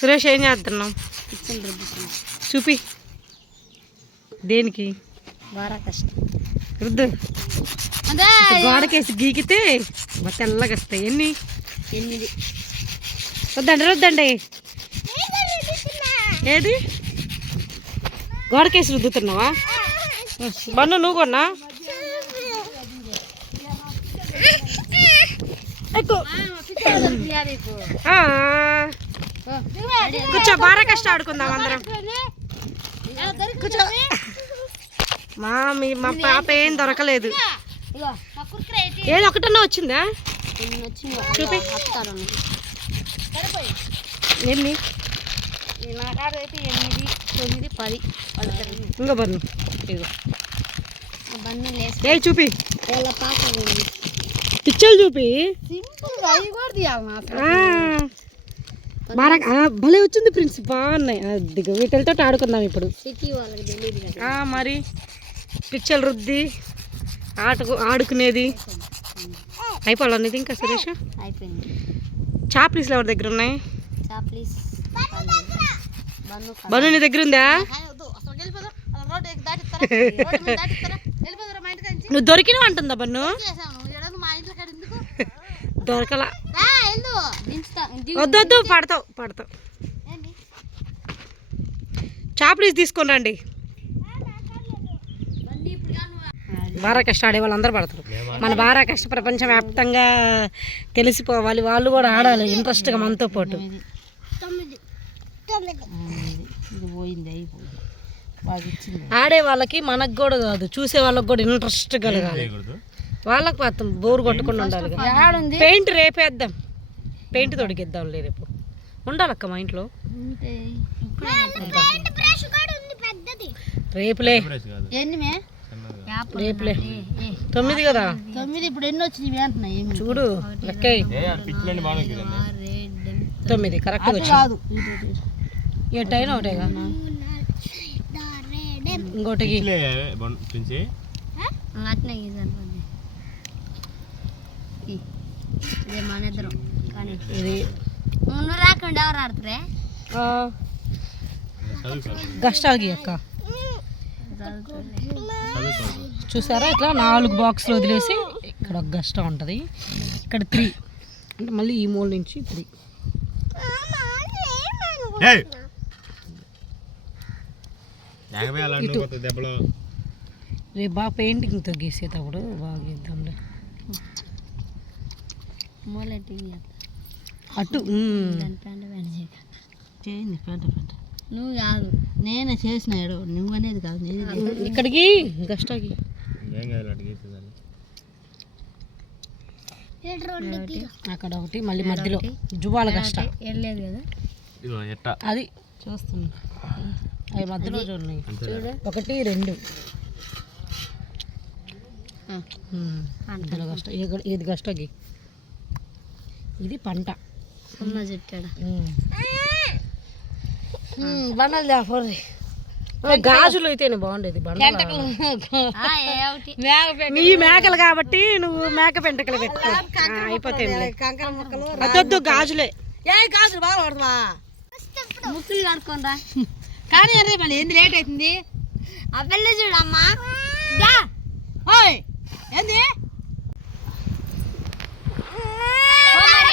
సురేష్ ఏం రుబ్బుతుంది చూపి. దేనికి? రుద్దు గోడకేసి గీకితే తెల్లగా వస్తాయి ఎన్ని? ఎనిమిది. వద్దండి రుద్దండి ఏది? గోడకేసి రుద్దుతున్నావా? బన్ను నువ్వు కొన్నా? ఎక్కు. కూర్చో బాగా కష్టం ఆడుకుందాం అందరం. కూర్చో. మా మీ మా పాప ఏం దొరకలేదు. ఏది ఒకటన్నా వచ్చిందా? చూపి. ఎన్ని? ఎనిమిది తొమ్మిది పది ఇంకా బన్ను. లేసి ఏ చూపి. వాళ్ళ పాప పిచ్చలు చూపి. సింపుల్ అవి కూడా తీయాలి భలే వచ్చింది ప్రిన్స్ బాగున్నాయి అదిగో వీటితో ఆడుకుందాం ఇప్పుడు. మరి పిచ్చలు రుద్ది ఆటకు ఆడుకునేది. అయిపోవాలన్నది ఇంకా సురేష్? చాప్లీస్లు ఎవరి దగ్గర ఉన్నాయి? బను నీ దగ్గర ఉందా? నువ్వు దొరికినవు అంటుందా బన్ను దొరకలా. వద్దొద్దు పడతావు పడతావు. చాప్లీస్ తీసుకొని రండి. బాగా కష్టం ఆడే వాళ్ళందరూ పడతారు. మన బాగా కష్ట ప్రపంచం వ్యాప్తంగా తెలిసిపోవాలి వాళ్ళు కూడా ఆడాలి ఇంట్రెస్ట్గా మనతో పాటు. ఆడే వాళ్ళకి మనకు కూడా కాదు చూసే వాళ్ళకి కూడా ఇంట్రెస్ట్ కలగాలి. వాళ్ళకి మాత్రం బోరు కొట్టకుండా ఉండాలి. పెయింట్ రేపేద్దాం. పెయింట్ తొడిగిద్దాం లేదు రేపు. ఉండాలక్క మా ఇంట్లో? రేపులే. ఎన్ని మే? రేపులే. తొమ్మిది కదా? తొమ్మిది ఇప్పుడు ఎన్ని వచ్చినాయి చూడు లెక్క. తొమ్మిది కరెక్ట్గా వచ్చి కాదు. ఎట్టయినా ఒకటేగా ఇంకోటికి. అట్నే కానీ ఇది రాకుండా ఎవరు ఆడుతురే? అక్క. చూసారా? ఇట్లా నాలుగు బాక్సులు వదిలేసి ఇక్కడ ఒక గష్టం ఉంటుంది. ఇక్కడ త్రీ. అంటే మళ్ళీ ఈ మూల నుంచి త్రీ. దెబ్బలో. రేపు బాగా పెయింటింగ్తో గీసేటప్పుడు బాగా గీద్దాంలే మూలెట్టి అటు పెంట పెంట చేయింది పెద్ద పెద్ద నువ్వు కాదు. నేనే చేసిన ఏడో నువ్వు అనేది కాదు నేను ఇక్కడికి గీసేదాన్ని అక్కడ ఒకటి మళ్ళీ మధ్యలో. జువాల గష్ట వెళ్ళలేదు కదా? అది. చూస్తున్నా. అవి మధ్యలో అంతే ఒకటి రెండు. మధ్యలో గష్ట ఇది- గష్టకి ఇది పంట. ఉన్న చెట్టాడ బండలు జాఫర్ గాజులు అయితేనే బాగుండేది నీ మేకలు కాబట్టి నువ్వు మేక పెంటకలు పెట్టుకో ఆ, అయిపోతాయి అదొద్దు గాజులే. ఏ కాదు బాగా పడుతున్నా ముక్కులు కడుకోనరా కానీ అరే మళ్ళీ ఏంది లేట్ అవుతుంది? ఆ పిల్ల చూడమ్మా ఏంది?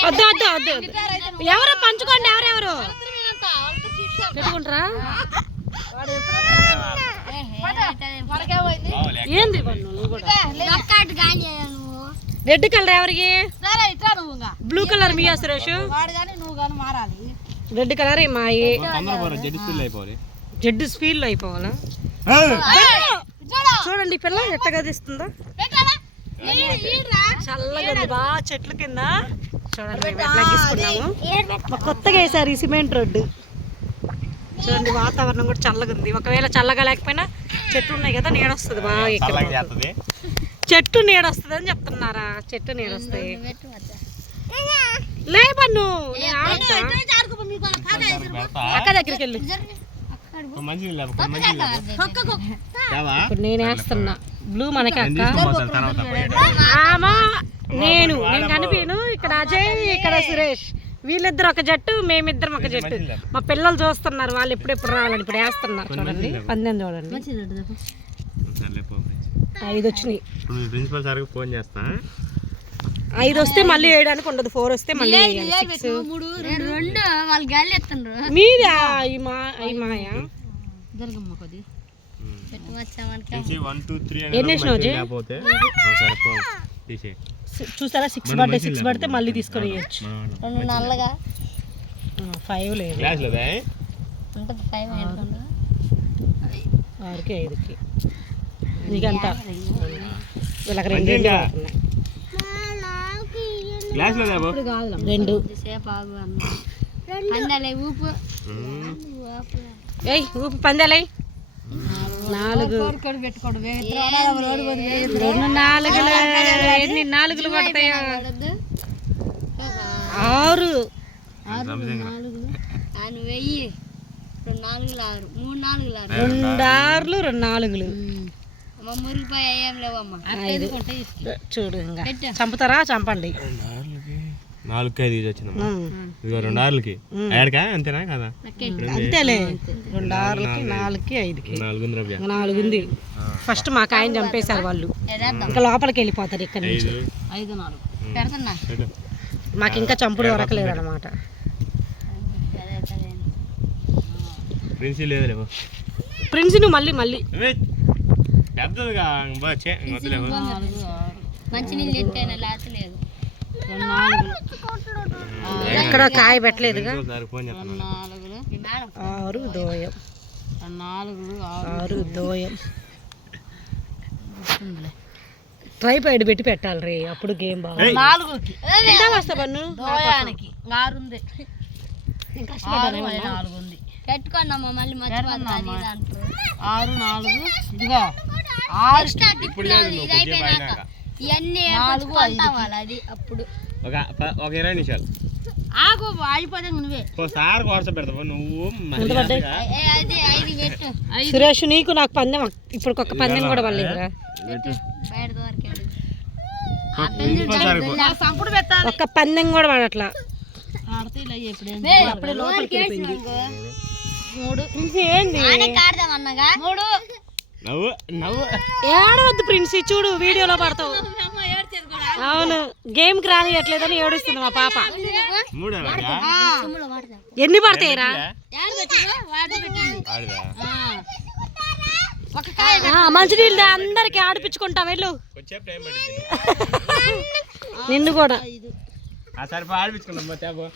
వద్దు వద్దు వద్దు ఎవరు? పంచుకోండి ఎవరెవరు? పెట్టుకుంటారా? ఏంది? రెడ్ కలర్ ఎవరికి? బ్లూ కలర్ మీ సురేష్. రెడ్ కలర్ మాయి. పోరా జడ్డి స్పిల్ అయిపోవాలి? స్పీడ్ చూడండి పిల్ల ఎట్టగా తీస్తుందా చల్లగా బాగా చెట్ల కింద. చూడండి మేము ఎట్లా గీసుకున్నాము మా కొత్తగా వేసారు ఈ సిమెంట్ రోడ్డు. చూడండి వాతావరణం కూడా చల్లగా ఉంది. ఒకవేళ చల్లగా లేకపోయినా చెట్లు ఉన్నాయి కదా నీడ వస్తుంది బాగా ఇక్కడ చల్లగా చేస్తుంది. చెట్టు నీడ వస్తుంది అని చెప్తున్నారా? చెట్టు నీడ వస్తాయి లే పన్ను నేను ఆడతా. పెడతా అక్క దగ్గరికి వెళ్ళి. ఇప్పుడు నేను వేస్తున్నా బ్లూ మనకి అక్క. నేను నేను కనిపించను ఇక్కడ అజయ్ ఇక్కడ సురేష్. వీళ్ళిద్దరు ఒక జట్టు మేమిద్దరం ఒక జట్టు. మా పిల్లలు చూస్తున్నారు వాళ్ళు ఎప్పుడెప్పుడు రావాలని. ఇప్పుడు వేస్తున్నారు చూడండి. పందెం చూడండి. ఐదు వచ్చినాయి. ప్రిన్సిపల్ సార్కి ఫోన్ చేస్తా. ఐదు వస్తే మళ్ళీ వేయడానికి ఉండదు. ఫోర్ వస్తే మళ్ళీ మీదా? ఈ మా ఈ మాయా? జరగమ్మ కొద్ది. పెట్టు వచ్చామనుక తీసి వన్ టూ త్రీ ఎన్ని చూసారా? సిక్స్ పడితే సిక్స్ పడితే మళ్ళీ తీసుకొని వేయచ్చు రెండు నల్లగా. ఫైవ్ లేదు. ఆరుకి ఐదుకి. నీకంతా వీళ్ళకి రెండు రెండు పడుతున్నాయి. క్లాస్ లేదా బాబు? రెండు. సేపు ఆగు అన్న పందాలే ఊపు. ఏయ్ ఊపి పందాలై. నాలుగు. రెండు నాలుగులు. ఎన్ని నాలుగులు పడతాయో? ఆరు. ఆయన వెయ్యి. రెండు నాలుగులు ఆరు. మూడు నాలుగులు ఆరు. రెండు ఆరులు రెండు నాలుగులు. చూడు ఇంకా. చంపుతారా? చంపండి. నాలుగు ఐదు వచ్చిందమ్మా. ఇదిగో రెండు ఆరులకి. ఏడకా? అంతేనా కదా? అంతేలే. రెండు ఆరులకి నాలుగుకి ఐదుకి. రవ్య. ఫస్ట్ మాకు ఆయన చంపేశారు వాళ్ళు. ఇంకా లోపలికి వెళ్ళిపోతారు ఇక్కడ నుంచి. ఐదు. నాలుగు. పెడుతున్నా. మాకు ఇంకా చంపుడు వరకలేదు అనమాట ప్రిన్సిల్ లేదులే ప్రిన్స్ నువ్వు మళ్ళీ మళ్ళీ. పెద్దదిగా. మంచి నీళ్ళు ఎత్తైనా లేచలేదు ఎక్కడ కాయ పెట్టలేదుగా? ఆరు దోయం. ఆరు దోయం. ట్రైపాయిడ్ పెట్టి పెట్టాలి రే అప్పుడు గేమ్ బాగా నాలుగుకి. ఎంత వస్తా పన్ను దోయానికి. ఆరు ఉంది నాలుగు ఉంది పెట్టుకోండమ్మా మళ్ళీ ఆరు నాలుగు. ఇదిగో. ఆరు స్టార్ట్ ఇప్పుడు ఇది అయిపోయినాక ఇవన్నీ అది అప్పుడు. ఒక ఒక ఇరవై నిమిషాలు. ఆగు అయిపోతే నువ్వే. ఓ సార్ వాట్సాప్ పెడతావు నువ్వు మర్యాదగా ఏ, అది ఐదు పెట్టు. సురేష్ నీకు నాకు పందెం ఇప్పుడు ఒక పందెం కూడా పడలేదురా ఒక్క పందెం కూడా పడట్లా. అప్పుడే లోపలికి మూడు. అన్నగా. మూడు. నవ్వు నవ్వు. ఏడవద్దు ప్రిన్స్ చూడు వీడియోలో పడతావు. అవును గేమ్కి రానియట్లేదని ఏడుస్తుంది మా పాప. ఎన్ని పడతాయిరా? ఆడుదా? ఆ, మంచినీళ్ళు అందరికి ఆడిపించుకుంటాం వెళ్ళు. నిన్ను కూడా. ఆ సరిపో ఆడిపించుకున్నాం తేపో